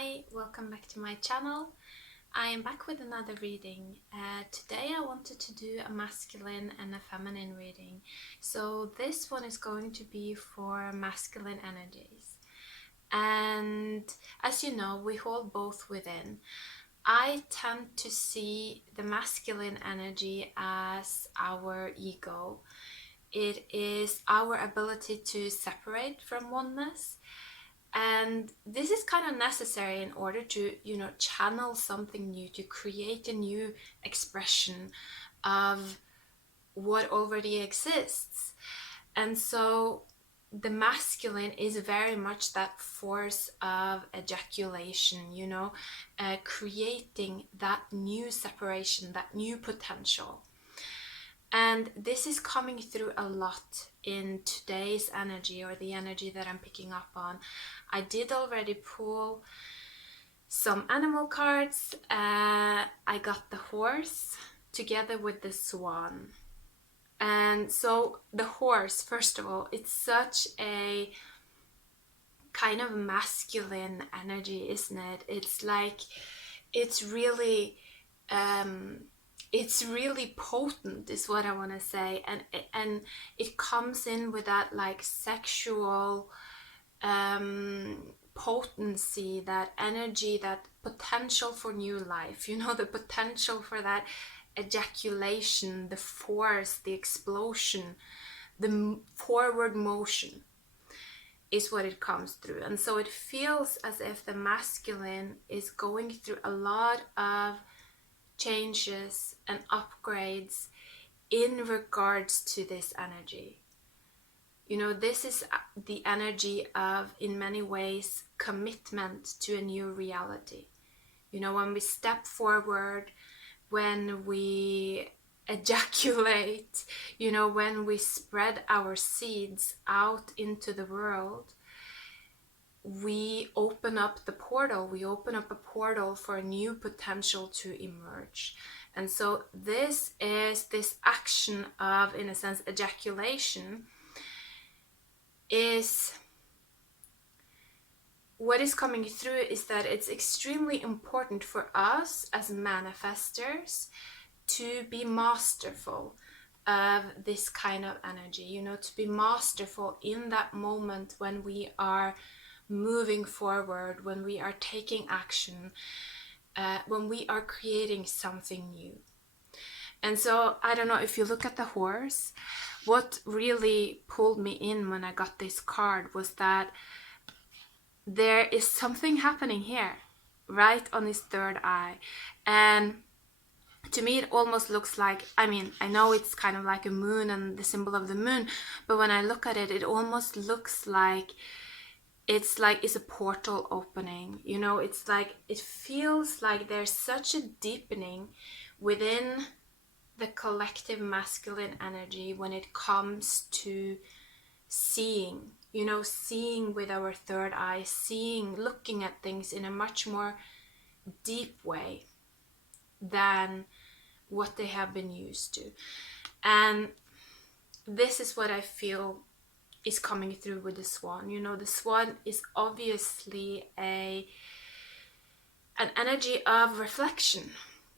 Hi, welcome back to my channel. I am back with another reading. Today I wanted to do a masculine and a feminine reading. So this one is going to be for masculine energies. And as you know, we hold both within. I tend to see the masculine energy as our ego. It is our ability to separate from oneness. And this is kind of necessary in order to, channel something new, to create a new expression of what already exists. And so the masculine is very much that force of ejaculation, creating that new separation, that new potential. And this is coming through a lot in today's energy, or the energy that I'm picking up on. I did already pull some animal cards. I got the horse together with the swan. And so the horse, first of all, it's such a kind of masculine energy, isn't it? It's like, it's really potent, is what I want to say, and it comes in with that like sexual potency, that energy, that potential for new life, the potential for that ejaculation, the force, the explosion, the forward motion is what it comes through. And so it feels as if the masculine is going through a lot of changes and upgrades in regards to this energy. This is the energy of, in many ways, commitment to a new reality. When we step forward, when we ejaculate, when we spread our seeds out into the world, we open up the portal. We open up a portal for a new potential to emerge. And so this action of, in a sense, ejaculation is what is coming through, is that it's extremely important for us as manifestors to be masterful of this kind of energy, to be masterful in that moment when we are moving forward, when we are taking action, when we are creating something new. And so, I don't know, if you look at the horse, what really pulled me in when I got this card was that there is something happening here, right on his third eye. And to me, it almost looks like, I know it's kind of like a moon and the symbol of the moon, but when I look at it, it almost looks like it's a portal opening. It's like, it feels like there's such a deepening within the collective masculine energy when it comes to seeing, seeing with our third eye, looking at things in a much more deep way than what they have been used to. And this is what I feel is coming through with the swan. The swan is obviously an energy of reflection.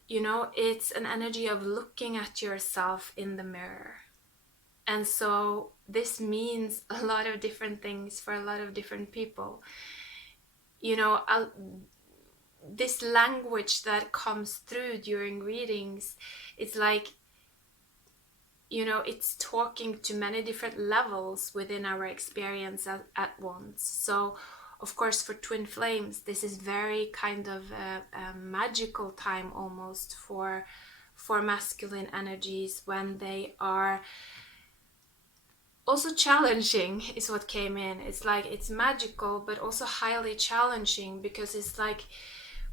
It's an energy of looking at yourself in the mirror. And so this means a lot of different things for a lot of different people. This language that comes through during readings, it's like, it's talking to many different levels within our experience at once. So, of course, for twin flames, this is very kind of a magical time almost for masculine energies, when they are also challenging, is what came in. It's like, it's magical, but also highly challenging, because it's like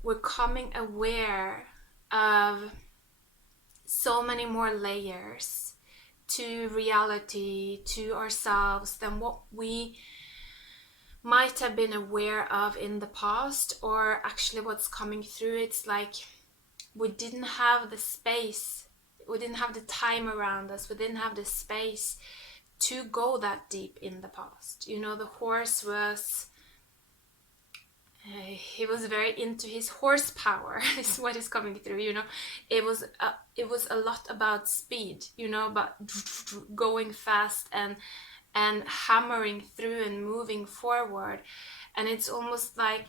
we're coming aware of so many more layers to reality, to ourselves, than what we might have been aware of in the past, or actually what's coming through. It's like we didn't have the space, we didn't have the time around us, we didn't have the space to go that deep in the past. The horse was he was very into his horsepower is what is coming through, you know. It was a lot about speed, you know, about going fast and hammering through and moving forward. And it's almost like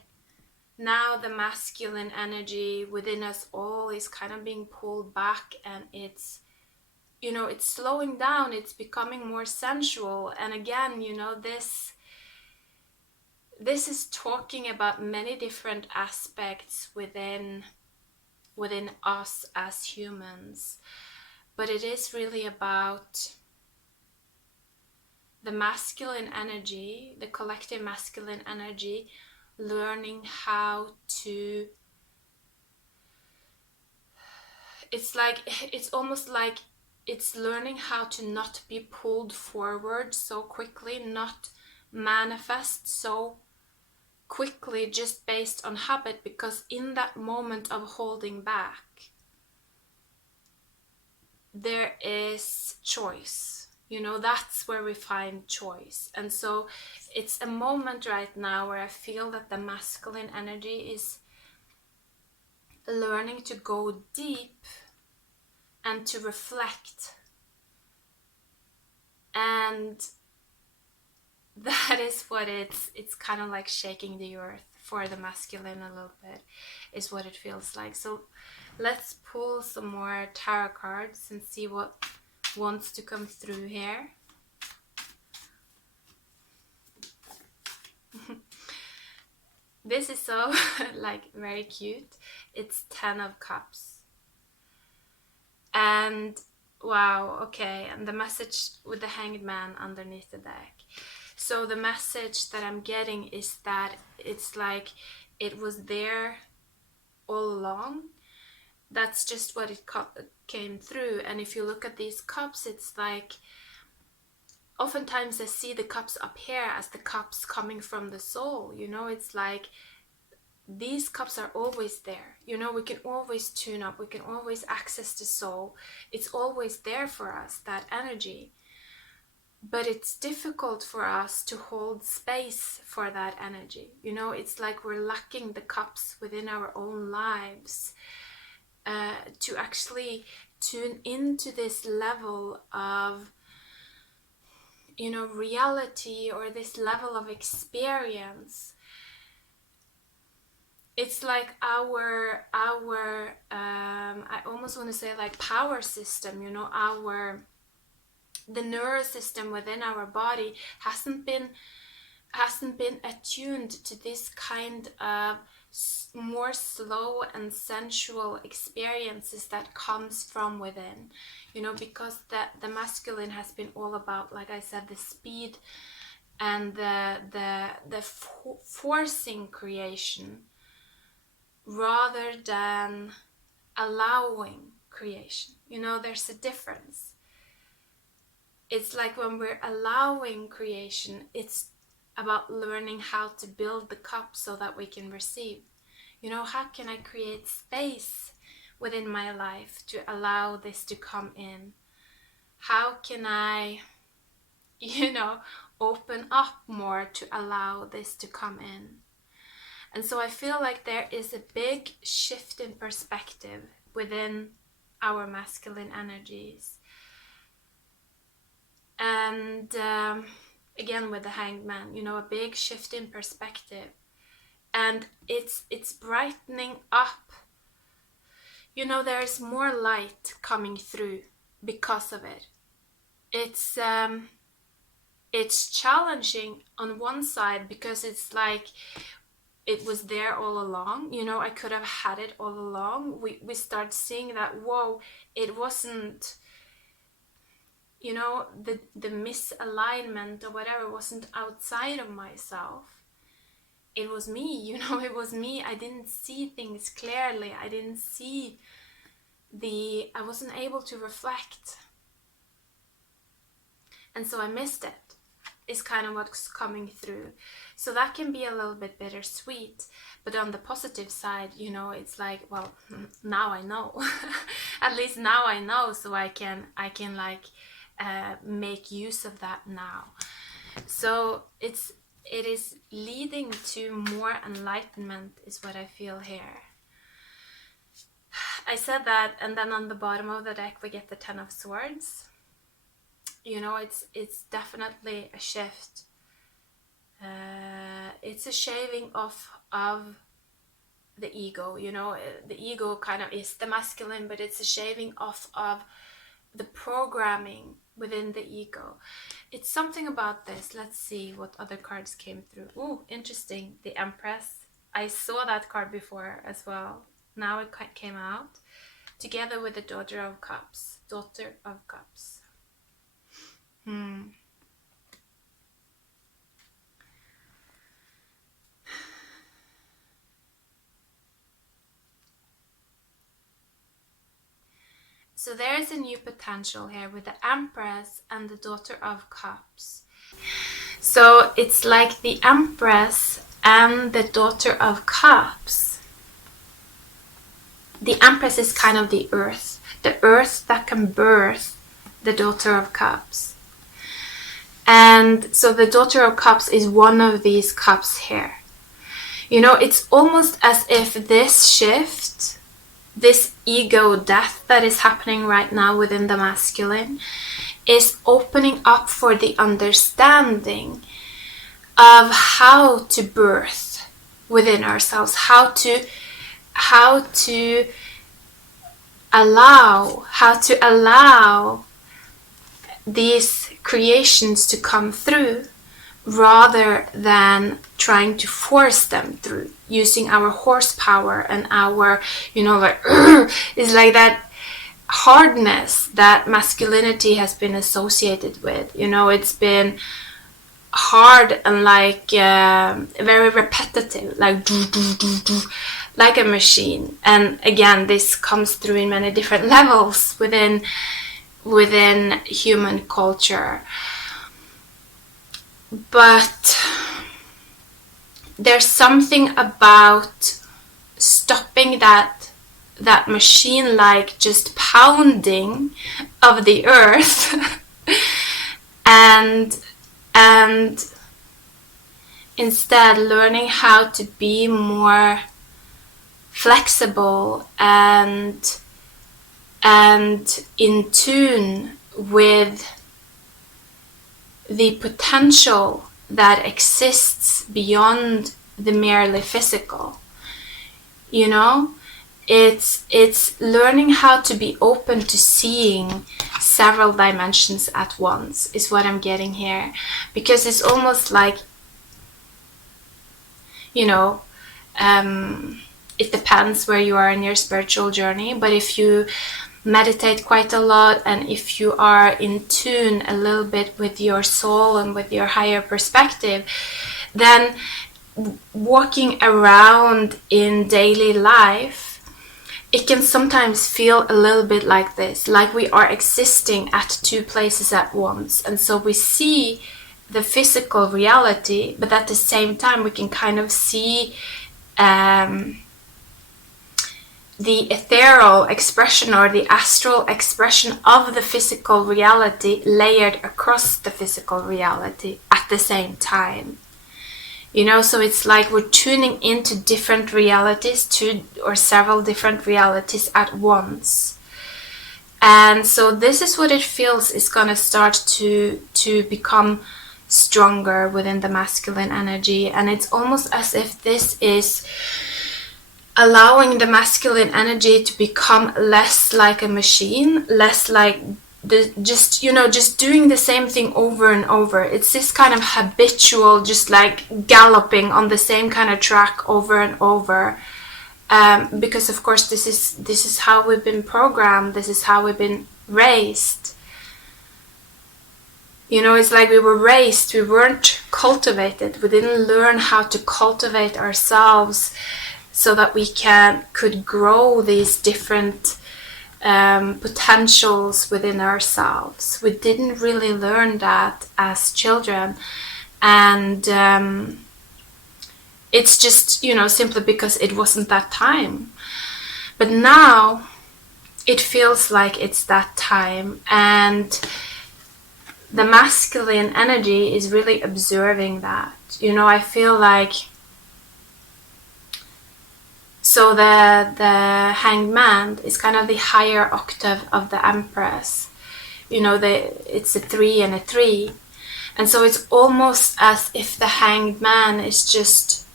now the masculine energy within us all is kind of being pulled back, and it's, you know, it's slowing down, it's becoming more sensual. And again, you know, this is talking about many different aspects within us as humans, but it is really about the masculine energy, the collective masculine energy, learning how to, it's almost like it's learning how to not be pulled forward so quickly, not manifest so quickly just based on habit, because in that moment of holding back there is choice, you know, that's where we find choice. And so it's a moment right now where I feel that the masculine energy is learning to go deep and to reflect, and that is what it's kind of like shaking the earth for the masculine a little bit, is what it feels like. So let's pull some more tarot cards and see what wants to come through here. This is so like very cute. It's 10 of Cups. And wow, okay, and the message with the Hanged Man underneath the deck. So the message that I'm getting is that it's like it was there all along. That's just what it came through. And if you look at these cups, it's like oftentimes I see the cups up here as the cups coming from the soul, you know. It's like these cups are always there, you know. We can always tune up, we can always access the soul. It's always there for us, that energy. But it's difficult for us to hold space for that energy, you know. It's like we're lacking the cups within our own lives to actually tune into this level of, you know, reality, or this level of experience. It's like our I almost want to say like power system, you know, the nervous system within our body hasn't been attuned to this kind of more slow and sensual experiences that comes from within, you know, because the masculine has been all about, like I said, the speed and the forcing creation rather than allowing creation. You know, there's a difference. It's like when we're allowing creation, it's about learning how to build the cup so that we can receive. You know, how can I create space within my life to allow this to come in? How can I, you know, open up more to allow this to come in? And so I feel like there is a big shift in perspective within our masculine energies. And again, with the Hanged Man, you know, a big shift in perspective. And it's brightening up. You know, there's more light coming through because of it. It's challenging on one side because it's like it was there all along. You know, I could have had it all along. We start seeing that, whoa, it wasn't, you know, the misalignment or whatever wasn't outside of myself. It was me, you know, it was me. I didn't see things clearly. I didn't see I wasn't able to reflect. And so I missed it, is kind of what's coming through. So that can be a little bit bittersweet. But on the positive side, you know, it's like, well, now I know. At least now I know, so I can like make use of that now. So it's it is leading to more enlightenment, is what I feel here. I said that, and then on the bottom of the deck we get the Ten of Swords. You know, it's definitely a shift. It's a shaving off of the ego. You know, the ego kind of is the masculine, but it's a shaving off of the programming within the ego. It's something about this. Let's see what other cards came through. Oh, interesting. The Empress. I saw that card before as well. Now it came out together with the Daughter of Cups. Daughter of Cups. So there is a new potential here with the Empress and the Daughter of Cups. So it's like the Empress and the Daughter of Cups. The Empress is kind of the earth that can birth the Daughter of Cups. And so the Daughter of Cups is one of these cups here. You know, it's almost as if this shift, this ego death that is happening right now within the masculine, is opening up for the understanding of how to birth within ourselves, how to allow these creations to come through, rather than trying to force them through using our horsepower and our, you know, like it's like that hardness that masculinity has been associated with. You know, it's been hard and like very repetitive, like like a machine. And again, this comes through in many different levels within human culture. But there's something about stopping that machine like just pounding of the earth and instead learning how to be more flexible and in tune with the potential that exists beyond the merely physical. You know, it's learning how to be open to seeing several dimensions at once is what I'm getting here, because it's almost like, you know, it depends where you are in your spiritual journey, but if you meditate quite a lot and if you are in tune a little bit with your soul and with your higher perspective, then walking around in daily life, it can sometimes feel a little bit like this, like we are existing at two places at once. And so we see the physical reality, but at the same time we can kind of see the ethereal expression or the astral expression of the physical reality layered across the physical reality at the same time. You know, so it's like we're tuning into different realities, two or several different realities at once. And so this is what it feels is going to start to become stronger within the masculine energy. And it's almost as if this is allowing the masculine energy to become less like a machine, less like just doing the same thing over and over. It's this kind of habitual, just like galloping on the same kind of track over and over, because of course this is how we've been programmed, this is how we've been raised. You know, it's like we were raised, we weren't cultivated, we didn't learn how to cultivate ourselves so that we could grow these different potentials within ourselves. We didn't really learn that as children, and it's just, you know, simply because it wasn't that time. But now it feels like it's that time, and the masculine energy is really observing that. You know, I feel like, so the Hangman is kind of the higher octave of the Empress. You know, it's a 3 and a 3. And so it's almost as if the Hanged Man is just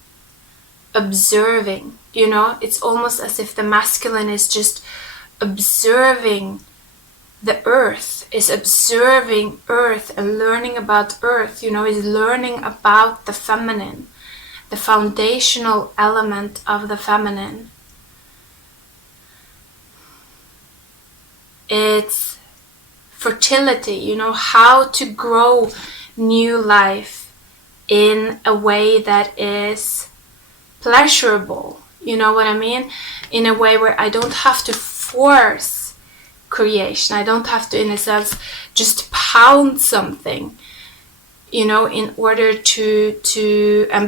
observing, you know? It's almost as if the masculine is just observing the earth, is observing earth and learning about earth, you know, is learning about the feminine, the foundational element of the feminine. It's fertility, you know, how to grow new life in a way that is pleasurable, you know what I mean? In a way where I don't have to force creation. I don't have to, in a sense, just pound something, you know, in order to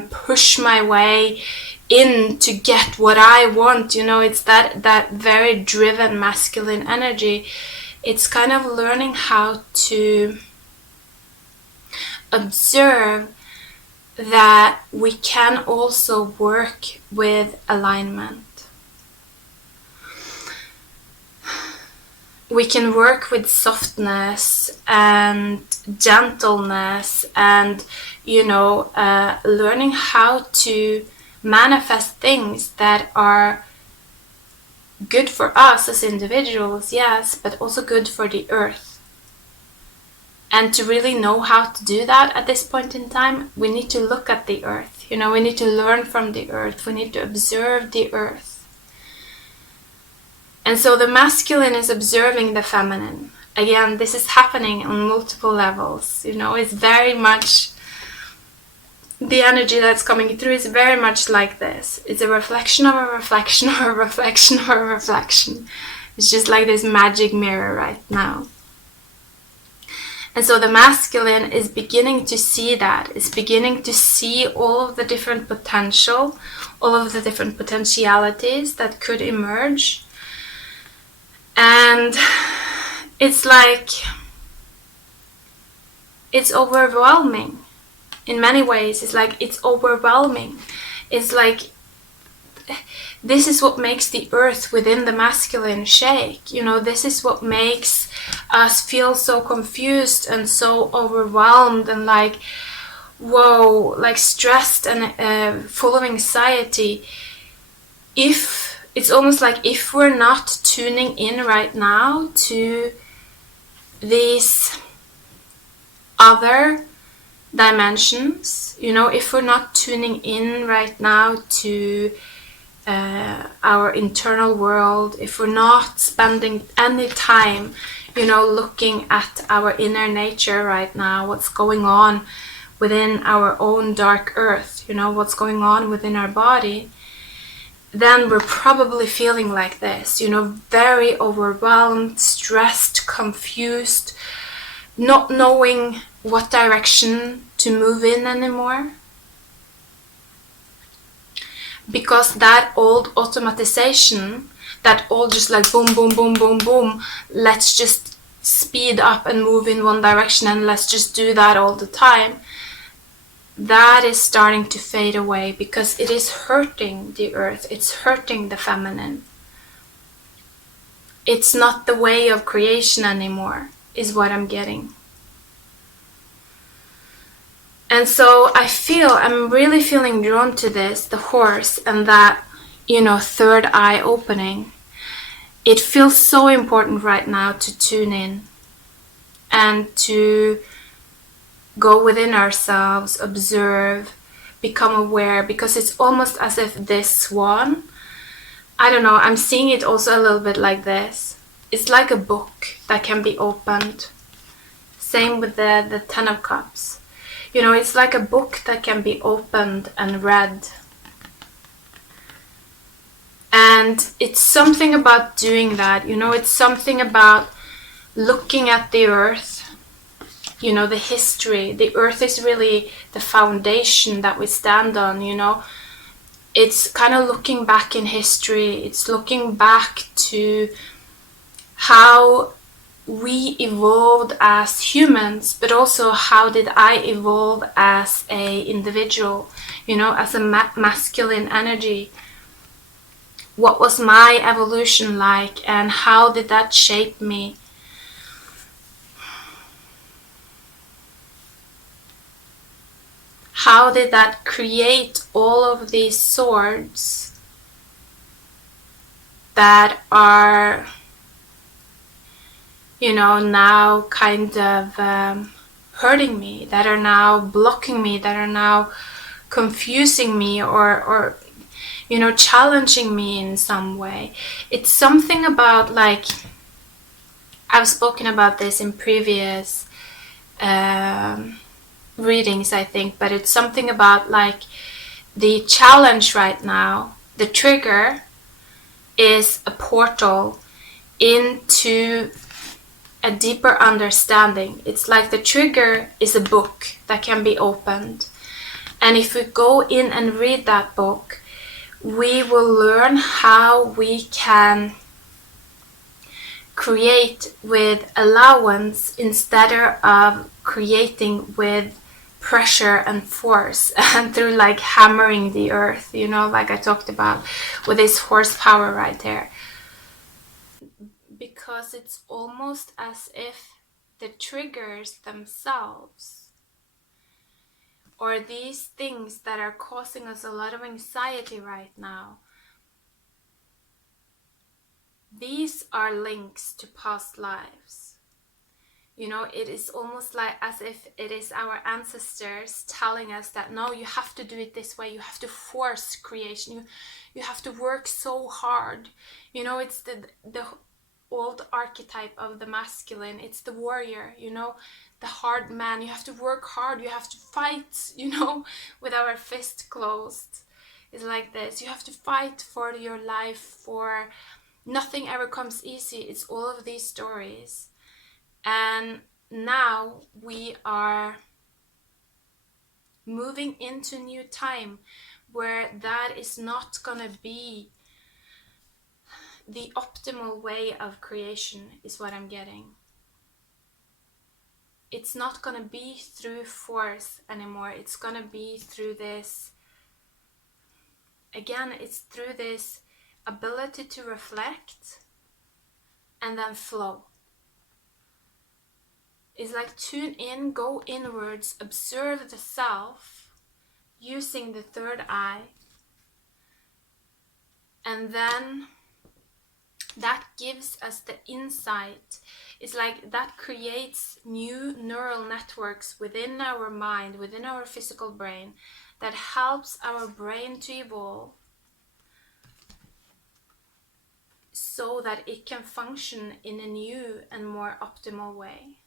push my way in to get what I want, you know. It's that very driven masculine energy. It's kind of learning how to observe that we can also work with alignment. We can work with softness and gentleness and, you know, learning how to manifest things that are good for us as individuals, yes, but also good for the earth. And to really know how to do that at this point in time, we need to look at the earth, you know, we need to learn from the earth, we need to observe the earth. And so the masculine is observing the feminine. Again, this is happening on multiple levels, you know, it's very much, the energy that's coming through is very much like this. It's a reflection of a reflection of a reflection of a reflection. It's just like this magic mirror right now. And so the masculine is beginning to see that, is beginning to see all of the different potential, all of the different potentialities that could emerge. And it's like, it's overwhelming in many ways. It's like, it's overwhelming. It's like, this is what makes the earth within the masculine shake. You know, this is what makes us feel so confused and so overwhelmed and like, whoa, like stressed and full of anxiety. It's almost like if we're not tuning in right now to these other dimensions, you know, if we're not tuning in right now to our internal world, if we're not spending any time, you know, looking at our inner nature right now, what's going on within our own dark earth, you know, what's going on within our body, then we're probably feeling like this, you know, very overwhelmed, stressed, confused, not knowing what direction to move in anymore. Because that old automatization, that old just like boom, boom, boom, boom, boom, let's just speed up and move in one direction and let's just do that all the time, that is starting to fade away because it is hurting the earth, it's hurting the feminine. It's not the way of creation anymore, is what I'm getting. And so I'm really feeling drawn to this, the horse, and that, you know, third eye opening. It feels so important right now to tune in and to go within ourselves, observe, become aware, because it's almost as if this swan, I don't know, I'm seeing it also a little bit like this. It's like a book that can be opened. Same with the Ten of Cups. You know, it's like a book that can be opened and read. And it's something about doing that, you know, it's something about looking at the earth, you know, the history. The earth is really the foundation that we stand on, you know. It's kind of looking back in history. It's looking back to how we evolved as humans, but also how did I evolve as a individual, as a masculine energy. What was my evolution like, and how did that shape me? How did that create all of these swords that are, now kind of hurting me, that are now blocking me, that are now confusing me, or challenging me in some way? It's something about, like, I've spoken about this in previous readings, I think, but it's something about, like, the challenge right now, the trigger is a portal into a deeper understanding. It's like the trigger is a book that can be opened. And if we go in and read that book, we will learn how we can create with allowance instead of creating with pressure and force, and through, like, hammering the earth, like I talked about with this horsepower right there. Because it's almost as if the triggers themselves, or these things that are causing us a lot of anxiety right now, these are links to past lives. It is almost like as if it is our ancestors telling us that, no, you have to do it this way, you have to force creation, you have to work so hard. It's the old archetype of the masculine. It's the warrior, the hard man. You have to work hard, you have to fight, with our fist closed. It's like this. You have to fight for your life, for nothing ever comes easy. It's all of these stories. And now we are moving into new time where that is not gonna be the optimal way of creation, is what I'm getting. It's not gonna be through force anymore. It's gonna be through this, again, it's through this ability to reflect and then flow. It's like tune in, go inwards, observe the self using the third eye, and then that gives us the insight. It's like that creates new neural networks within our mind, within our physical brain, that helps our brain to evolve so that it can function in a new and more optimal way.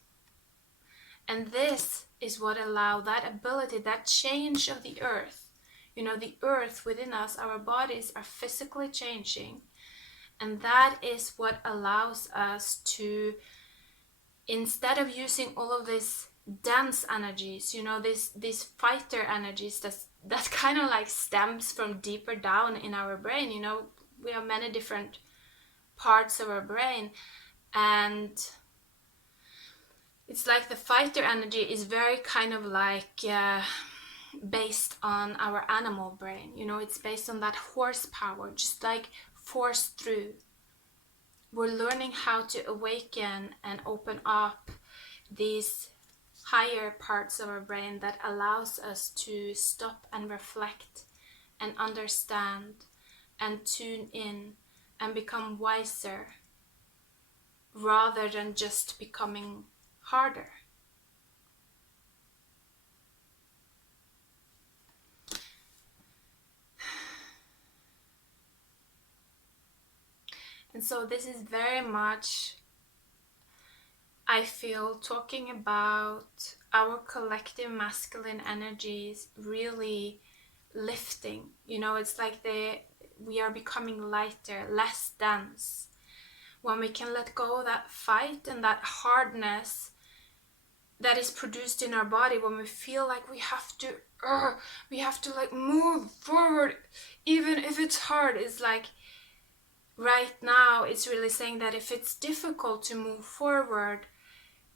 And this is what allows that ability, that change of the earth. The earth within us, our bodies are physically changing. And that is what allows us to, instead of using all of these dense energies, these fighter energies that kind of like stems from deeper down in our brain. We have many different parts of our brain, and it's like the fighter energy is very kind of like based on our animal brain. It's based on that horsepower, just like force through. We're learning how to awaken and open up these higher parts of our brain that allows us to stop and reflect and understand and tune in and become wiser, rather than just becoming harder. And so this is very much, I feel, talking about our collective masculine energies really lifting. It's like we are becoming lighter, less dense. When we can let go of that fight and that hardness that is produced in our body, when we feel like we have to like move forward, even if it's hard. It's like right now it's really saying that if it's difficult to move forward,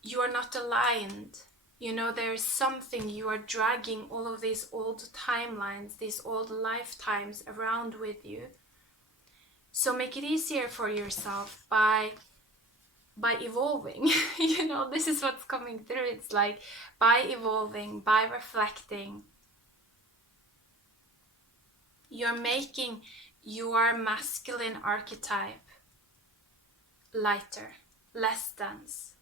you are not aligned. You know, there's something, you are dragging all of these old timelines, these old lifetimes around with you. So make it easier for yourself by evolving. You know, this is what's coming through. It's like by evolving, by reflecting, you're making your masculine archetype lighter, less dense.